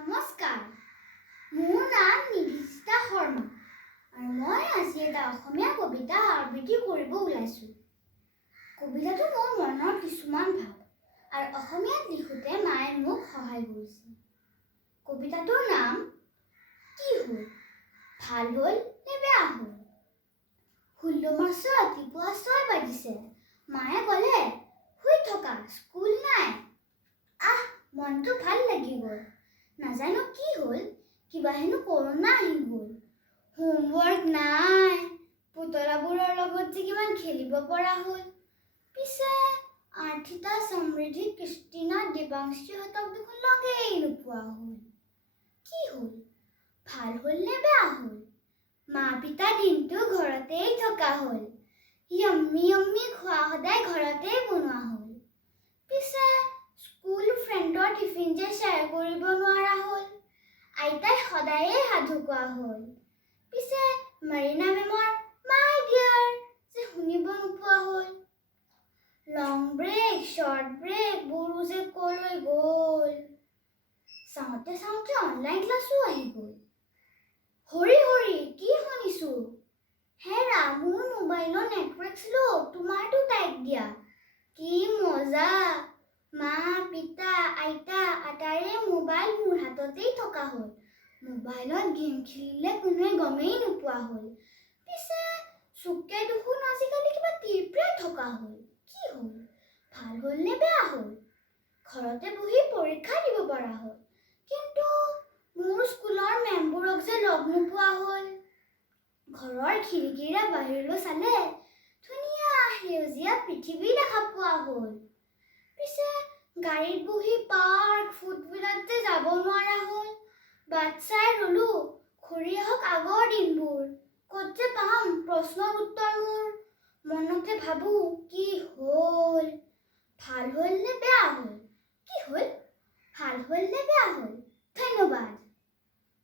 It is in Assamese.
নমস্কাৰ, মোৰ নাম নিধিষ্টা শৰ্মা আৰু মই আজি এটা অসমীয়া কবিতা আবৃত্তি কৰিব ওলাইছোঁ। কবিতাটো মোৰ মনৰ কিছুমান ভাৱ আৰু অসমীয়াত লিখোঁতে মায়ে মোক সহায় কৰিছে। কবিতাটোৰ নাম কি হ'ল, ভাল হ'ল নে বেয়া হ'ল। 16 মাৰ্চৰ ৰাতিপুৱা 6 বাজিছে। মায়ে ক'লে, শুই থকা, স্কুল নাই। মনটো ভাল লাগি গ'ল। নাজানো কি হ'ল, কিবা হেনো কৰোণা আহি গ'ল। হোমৱৰ্ক নাই, পুতলাবোৰৰ লগত যে কিমান খেলিব পৰা হ'ল। পিছে আৰ্থিতা, সমৃদ্ধি, কৃষ্টিনা, দেৱাংশীহঁতক দেখোন লগেই নোপোৱা হ'ল। কি হ'ল, ভাল হ'ল নে বেয়া হ'ল। মা-পিতা দিনটো ঘৰতেই থকা হ'ল। য়ম্মি খোৱা সদায় ঘৰতেই বনোৱা হ'ল। পিছে স্কুল ফ্ৰেণ্ডৰ টিফিন যে শ্বেয়াৰ কৰিব নোৱাৰা হ'ল। আইতাই সদায়ে সাধু কোৱা হ'ল। পিছে মাৰিনা মেমৰ মাই ডিয়াৰ যে শুনিব নোপোৱা হ'ল। লং ব্ৰেক, শ্বৰ্ট ব্ৰেকবোৰো যে ক'লৈ গ'ল। চাওঁতে চাওঁতে অনলাইন ক্লাছো আহি গ'ল। হৰি কি শুনিছোঁ, হেৰা মোৰ মোবাইলৰ নেটৱৰ্ক শ্ল', তোমাৰটো টাইট দিয়া। কি মজা, মা-পিতা, আইতা আটাইৰে মোবাইল মোৰ হাততেই থকা হ'ল। মোবাইলত গেম খেলিলে কোনোৱে গমেই নোপোৱা হ'ল। পিছে চুকে দেখোন আজিকালি কিবা টিপিয়াই থকা হ'ল। কি হ'ল, ভাল হ'ল নে বেয়া হ'ল। ঘৰতে বহি পৰীক্ষা দিব পৰা হ'ল। কিন্তু মোৰ স্কুলৰ মেমবোৰক যে লগ নোপোৱা হ'ল। ঘৰৰ খিৰিকীৰে বাহিৰলৈ চালে ধুনীয়া সেউজীয়া পৃথিৱী দেখা পোৱা হ'ল। পিছে গাড়ীত বহি পাৰ্ক, ফুটবিলাত যে যাব নোৱাৰা হ'ল। বাট চাই ৰ'লো, ঘূৰি আহক আগৰ দিনবোৰ। ক'ত যে পাম প্ৰশ্নৰ উত্তৰ মোৰ। মনতে ভাবোঁ কি হ'ল, ভাল হ'ল নে বেয়া হ'ল। কি হ'ল, ভাল হ'ল নে